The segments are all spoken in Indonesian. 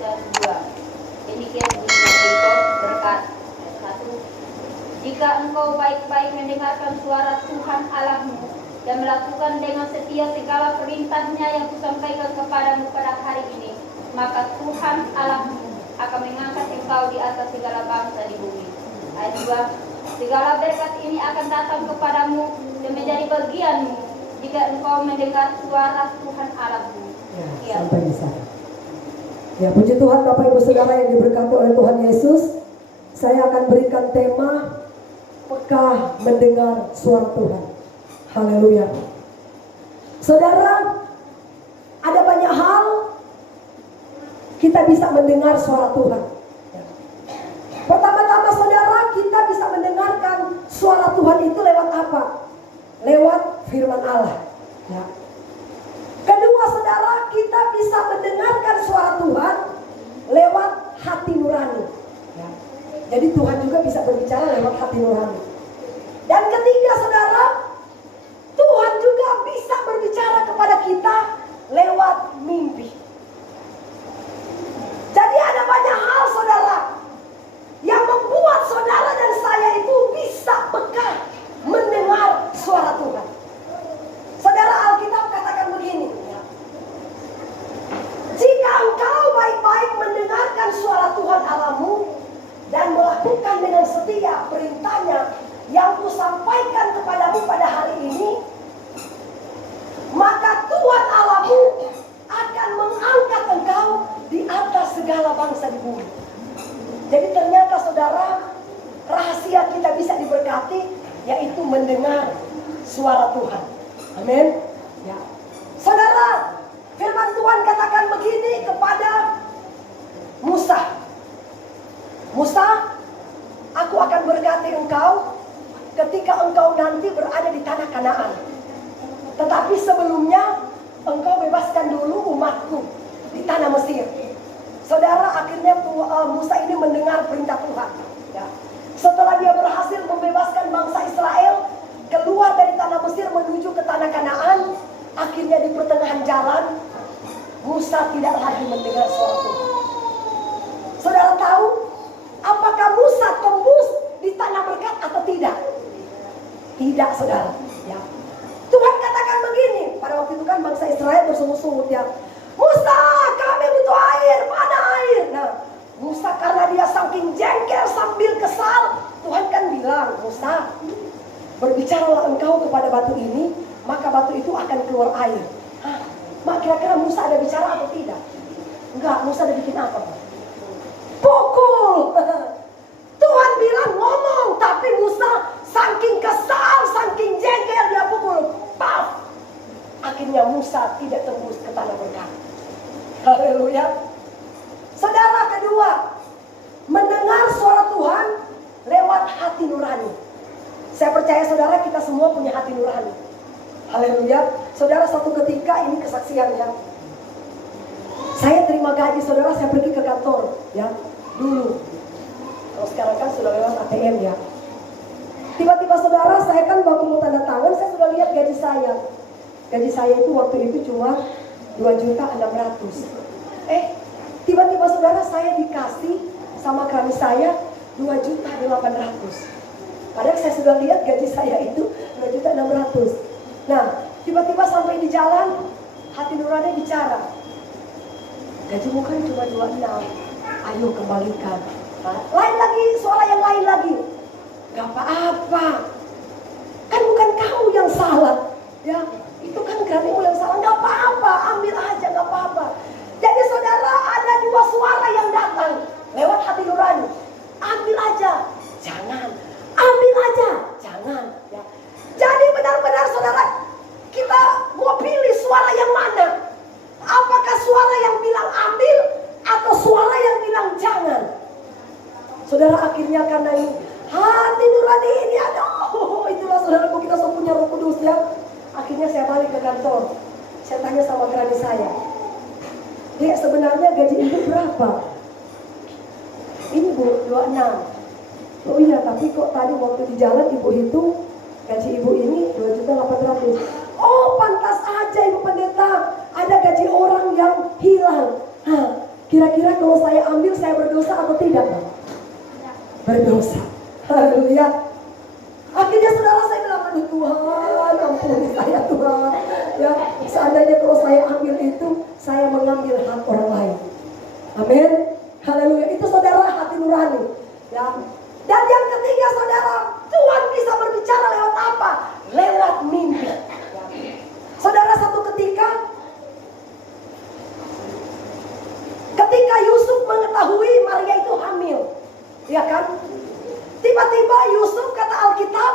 dan 2. Demikian bunyinya berikut berkat. Ayat 1. Jika engkau baik-baik mendengarkan suara Tuhan Allahmu dan melakukan dengan setia segala perintahnya yang kusampaikan kepadamu pada hari ini, maka Tuhan Allahmu akan mengangkat engkau di atas segala bangsa di bumi. Ayat 2. Segala berkat ini akan datang kepadamu dan menjadi bagianmu jika engkau mendengar suara Tuhan Allahmu. Ya, sampai di sana. Ya, puji Tuhan Bapak Ibu Saudara yang diberkati oleh Tuhan Yesus. Saya akan berikan tema peka mendengar suara Tuhan. Haleluya. Saudara, ada banyak hal kita bisa mendengar suara Tuhan. Pertama-tama saudara, kita bisa mendengarkan suara Tuhan itu lewat apa? Lewat firman Allah. Ya. Kedua saudara, kita bisa mendengarkan suara Tuhan lewat hati nurani. Ya. Jadi Tuhan juga bisa berbicara lewat hati nurani. Dan ketiga saudara, Tuhan juga bisa berbicara kepada kita lewat mimpi. Jadi ada banyak hal saudara yang membuat saudara dan saya itu bisa peka mendengar suara Tuhan. Saudara, Alkitab katakan begini, jika engkau baik-baik mendengarkan suara Tuhan Allahmu dan melakukan dengan setia perintahnya yang kusampaikan kepadamu pada hari ini, maka Tuhan Allahmu akan mengangkat engkau di atas segala bangsa di bumi. Jadi ternyata saudara, rahasia kita bisa diberkati yaitu mendengar suara Tuhan. Amin. Ya. Saudara, firman Tuhan katakan begini kepada Musa. Musa, aku akan berkati engkau ketika engkau nanti berada di tanah Kanaan. Tetapi sebelumnya engkau bebaskan dulu umatku di tanah Mesir. Saudara, akhirnya Musa ini mendengar perintah Tuhan. Ya. Setelah dia berhasil membebaskan bangsa Israel keluar dari tanah Mesir menuju ke tanah Kanaan, akhirnya di pertengahan jalan Musa tidak lagi mendengar suara Tuhan. Saudara tahu apakah Musa tembus di tanah berkat atau tidak? Tidak, saudara. Ya. Tuhan katakan begini, pada waktu itu kan bangsa Israel bersungut-sungut ya, Musa, kami butuh air, mana air? Nah, Musa karena dia saking jengkel sambil kesal, Tuhan kan bilang, Musa, berbicaralah engkau kepada batu ini, maka batu itu akan keluar air. Hah, mak, kira-kira Musa ada bicara atau tidak? Enggak, Musa ada bikin apa? Pukul. Tuhan bilang ngomong, tapi Musa saking kesal, saking jengkel dia pukul. Paf. Akhirnya Musa tidak tembus ke tanah berkat. Haleluya. Saudara, kedua, mendengar suara Tuhan lewat hati nurani. Saya percaya saudara, kita semua punya hati nurani. Haleluya. Saudara, satu ketika ini kesaksiannya, saya terima gaji saudara, saya pergi ke kantor ya dulu. Kalau sekarang kan sudah lewat ATM ya. Tiba-tiba saudara, saya kan waktu mau tanda tangan, saya sudah lihat gaji saya. Gaji saya itu waktu itu cuma 2.600.000. Tiba-tiba saudara, saya dikasih sama kami saya 2.800.000. Padahal saya sudah lihat gaji saya itu 2.600.000. Nah, tiba-tiba sampai di jalan, hati nurani bicara, gajimu kan cuma 26, ayo kembalikan. Nah, lain lagi, suara yang lain lagi, gak apa-apa, kan bukan kamu yang salah ya, itu kan gajimu yang salah, gak apa-apa, ambil aja, gak apa-apa. Jadi saudara, ada dua suara yang datang lewat hati nurani, ambil aja, jangan, ambil aja, jangan ya. Jadi benar-benar saudara, kita mau pilih suara yang mana? Apakah suara yang bilang ambil atau suara yang bilang jangan? Saudara, akhirnya karena ini hati nurani ini ada, itulah saudaraku, kita semua punya Roh Kudus ya. Akhirnya saya balik ke kantor, saya tanya sama kerani saya, Dek, sebenarnya gaji ibu berapa? Ini Bu, 26. Oh iya, tapi kok tadi waktu di jalan ibu hitung gaji ibu ini 2.800.000. Oh, pantas aja Ibu Pendeta, ada gaji orang yang hilang. Hah, Kira-kira kalau saya ambil, saya berdosa atau tidak, Pak? Berdosa. Haleluya. Akhirnya saudara, saya bilang, aduh Tuhan, ampuni saya Tuhan. Ya, seandainya kalau saya ambil itu, saya mengambil hak orang lain. Amin. Haleluya. Itu saudara, hati nurani. Ya. Dan yang ketiga saudara, Tuhan bisa berbicara lewat apa? Lewat mimpi. Saudara, satu ketika Yusuf mengetahui Maria itu hamil, ya kan? Tiba-tiba Yusuf, kata Alkitab,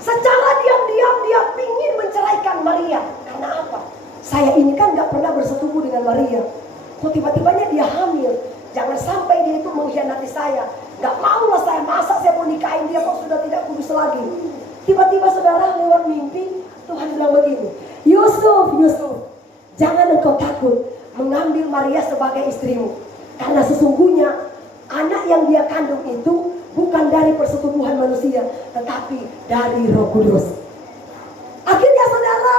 secara diam-diam dia ingin menceraikan Maria. Karena apa? Saya ini kan gak pernah bersetubuh dengan Maria. Kok tiba-tibanya dia hamil? Jangan sampai dia itu mengkhianati saya. Gak maulah saya, masa saya mau nikahin dia kok sudah tidak kudus lagi. Tiba-tiba saudara, lewat mimpi Tuhan bilang begini, Yusuf, jangan engkau takut mengambil Maria sebagai istrimu. Karena sesungguhnya anak yang dia kandung itu bukan dari persetubuhan manusia, tetapi dari Roh Kudus. Akhirnya saudara,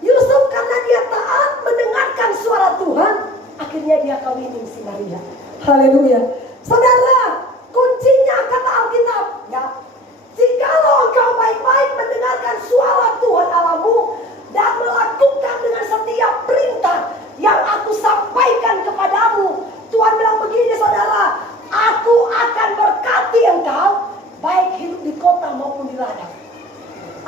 Yusuf karena dia taat mendengarkan suara Tuhan, akhirnya dia kawinin si Maria. Haleluya. Saudara, kuncinya kata Alkitab, ya, jikalau engkau baik-baik mendengarkan suara Tuhan Allahmu dan melakukan dengan setiap perintah yang aku sampaikan kepadamu. Tuhan bilang begini saudara, aku akan berkati engkau baik hidup di kota maupun di ladang.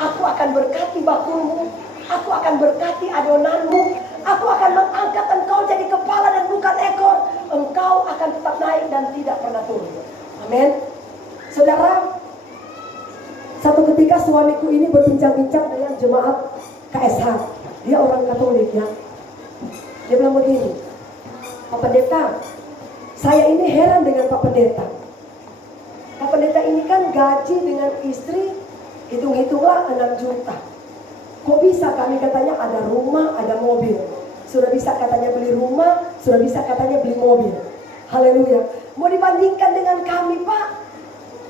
Aku akan berkati bakulmu, aku akan berkati adonanmu, aku akan mengangkat engkau jadi kepala dan bukan ekor. Engkau akan tetap naik dan tidak pernah turun. Amin. Saudara, satu ketika suamiku ini berbincang-bincang dengan jemaat KSH. Dia orang Katolik, ya. Dia bilang begini, Pak Pendeta, saya ini heran dengan Pak Pendeta. Pak Pendeta ini kan gaji dengan istri, hitung-hitunglah 6 juta. Kok bisa? Kami katanya ada rumah, ada mobil. Sudah bisa katanya beli rumah, sudah bisa katanya beli mobil. Haleluya. Mau dibandingkan dengan kami, Pak?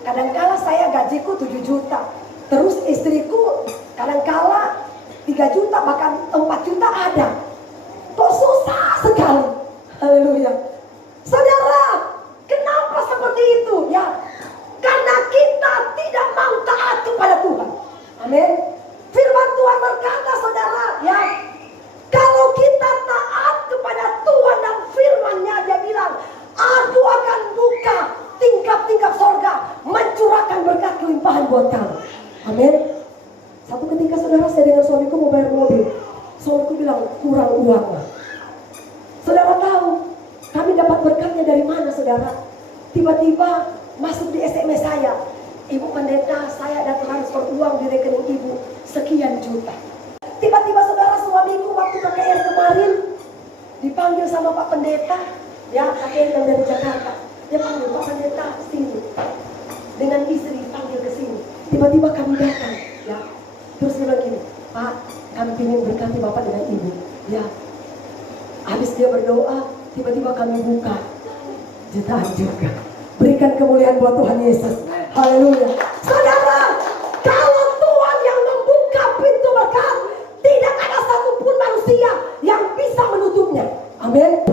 Kadangkala saya gajiku 7 juta. Terus istriku kadangkala 3 juta, bahkan 4 juta ada. Kok susah sekali. Haleluya. Saudara, kenapa seperti itu? Ya, karena kita tidak mau taat kepada Tuhan. Amin. Firman Tuhan berkata saudara, ya, kalau kita taat kepada Tuhan dan firman-Nya, dia bilang, aku akan buka tingkap-tingkap sorga, mencurahkan berkat kelimpahan buat kamu. Amin. Satu ketika saudara, saya dengan suamiku mau bayar mobil. Suamiku bilang, kurang uang. Saudara tahu, kami dapat berkatnya dari mana saudara? Tiba-tiba masuk di SMS saya, Ibu Pendeta, saya ada transfer uang di rekening ibu sekian juta. Tiba-tiba saudara, suamiku waktu KKR kemarin dipanggil sama Pak Pendeta, ya, KKR yang dari Jakarta. Dia panggil, Pak Pendeta sini, dengan istri panggil ke sini. Tiba-tiba kami datang, ya. Terus dia bilang gini, Pak, kami ingin berkati Bapak dengan Ibu, ya. Habis dia berdoa, tiba-tiba kami buka jutaan juga. Berikan kemuliaan buat Tuhan Yesus. Haleluya. Saudara, kalau Tuhan yang membuka pintu berkat, tidak ada satupun manusia yang bisa menutupnya. Amin.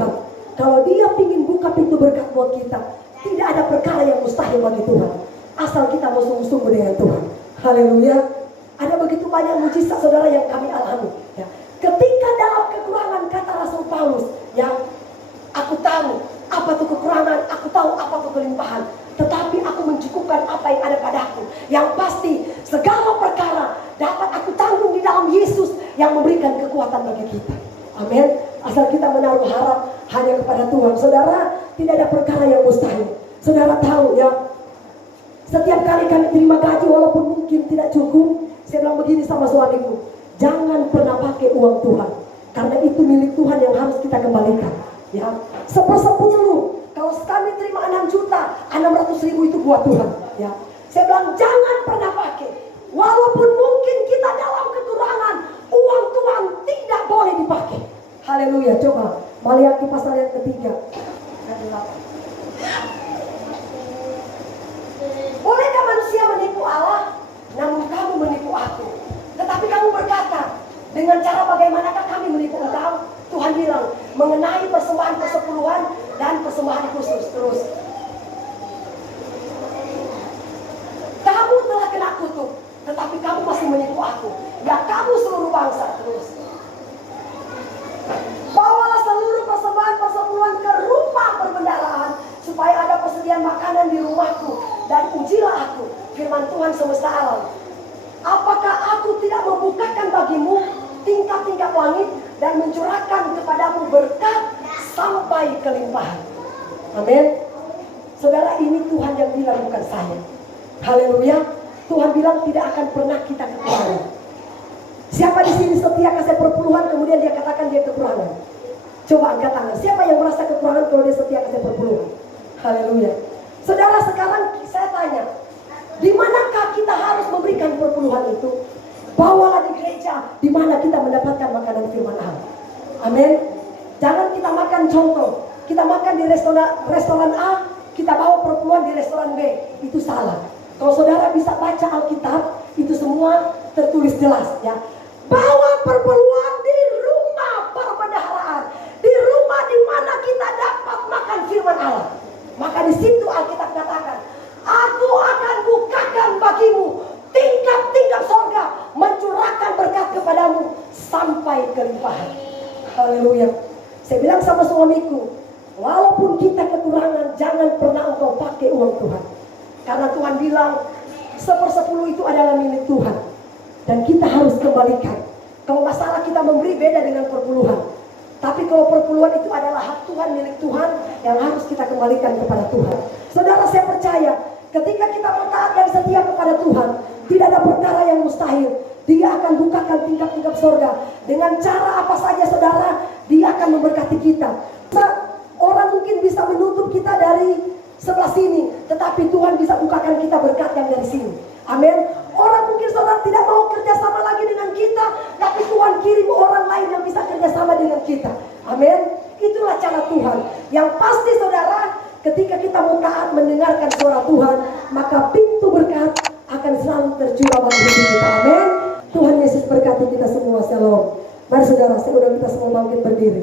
Kalau dia ingin buka pintu berkat buat kita, tidak ada perkara yang mustahil bagi Tuhan. Asal kita mau sungguh-sungguh dengan Tuhan. Haleluya. Ada begitu banyak mujizat saudara yang kami alami, ya. Ketika dalam kekurangan, kata Rasul Paulus, yang aku tahu apa itu kekurangan, aku tahu apa itu kelimpahan, tetapi aku mencukupkan apa yang ada padaku. Yang pasti segala perkara dapat aku tanggung di dalam Yesus yang memberikan kekuatan bagi kita. Amin. Asal kita menaruh harap hanya kepada Tuhan. Saudara, tidak ada perkara yang mustahil. Saudara tahu, ya, setiap kali kami terima gaji walaupun mungkin tidak cukup, saya bilang begini sama suamiku, jangan pernah pakai uang Tuhan, karena itu milik Tuhan yang harus kita kembalikan. Ya, 1/10. Kalau kami terima 6 juta, 600.000 itu buat Tuhan. Ya, saya bilang jangan pernah pakai. Walaupun mungkin kita dalam kekurangan, uang Tuhan tidak boleh dipakai. Haleluya. Coba Maliaki pasal yang ketiga. Bolehkah manusia menipu Allah? Namun kamu menipu aku. Tetapi kamu berkata, dengan cara bagaimanakah kami menipu engkau? Tuhan bilang mengenai persembahan persepuluhan dan persembahan khusus. Terus, kamu telah kena kutuk, tetapi kamu masih menipu aku. Ya kamu seluruh bangsa. Terus, bawalah seluruh persembahan persepuluhan ke rumah perbendaharaan, supaya ada persediaan makanan di rumahku, dan ujilah aku, firman Tuhan semesta alam. Apakah aku tidak membukakan bagimu tingkap-tingkap langit dan mencurahkan kepadamu berkat sampai kelimpahan? Amin. Saudara, ini Tuhan yang bilang, bukan saya. Haleluya. Tuhan bilang tidak akan pernah kita kekurangan. Siapa di sini setia kasih perpuluhan kemudian dia katakan dia kekurangan? Coba angkat tangan. Siapa yang merasa kekurangan kalau dia setia kasih perpuluhan? Haleluya. Saudara, sekarang saya tanya, di manakah kita harus memberikan perpuluhan itu? Bawalah di gereja, di mana kita mendapatkan makanan firman Allah. Amin. Jangan kita makan contoh. Kita makan di restoran A, kita bawa perpuluhan di restoran B. Itu salah. Kalau saudara bisa baca Alkitab, itu semua tertulis jelas ya. Bawa perpuluhan di rumah perbendaharaan, di rumah di mana kita dapat makan firman Allah. Maka di situ Alkitab katakan, aku akan bukakan bagimu tingkap-tingkap sorga, mencurahkan berkat kepadamu sampai kelimpahan. Haleluya. Saya bilang sama suamiku, walaupun kita kekurangan, jangan pernah engkau pakai uang Tuhan. Karena Tuhan bilang 1/10 itu adalah milik Tuhan, dan kita harus kembalikan. Kalau masalah kita memberi beda dengan perpuluhan. Tapi kalau perpuluhan itu adalah hak Tuhan, milik Tuhan, yang harus kita kembalikan kepada Tuhan. Saudara, saya percaya ketika kita taat dan setia kepada Tuhan, tidak ada perkara yang mustahil. Dia akan bukakan tingkap-tingkap sorga. Dengan cara apa saja saudara, dia akan memberkati kita. Orang mungkin bisa menutup kita dari sebelah sini, tetapi Tuhan bisa bukakan kita berkat yang dari sini. Amin. Orang mungkin saudara tidak mau kerjasama lagi dengan kita, tapi Tuhan kirim orang lain yang bisa kerjasama dengan kita. Amin. Itulah cara Tuhan. Yang pasti saudara, ketika kita mau taat mendengarkan suara Tuhan, maka pintu berkat akan selalu tercurah bagi hidup kita. Amin. Tuhan Yesus berkati kita semua. Shalom. Mari saudara, saya undang kita semua bangkit berdiri.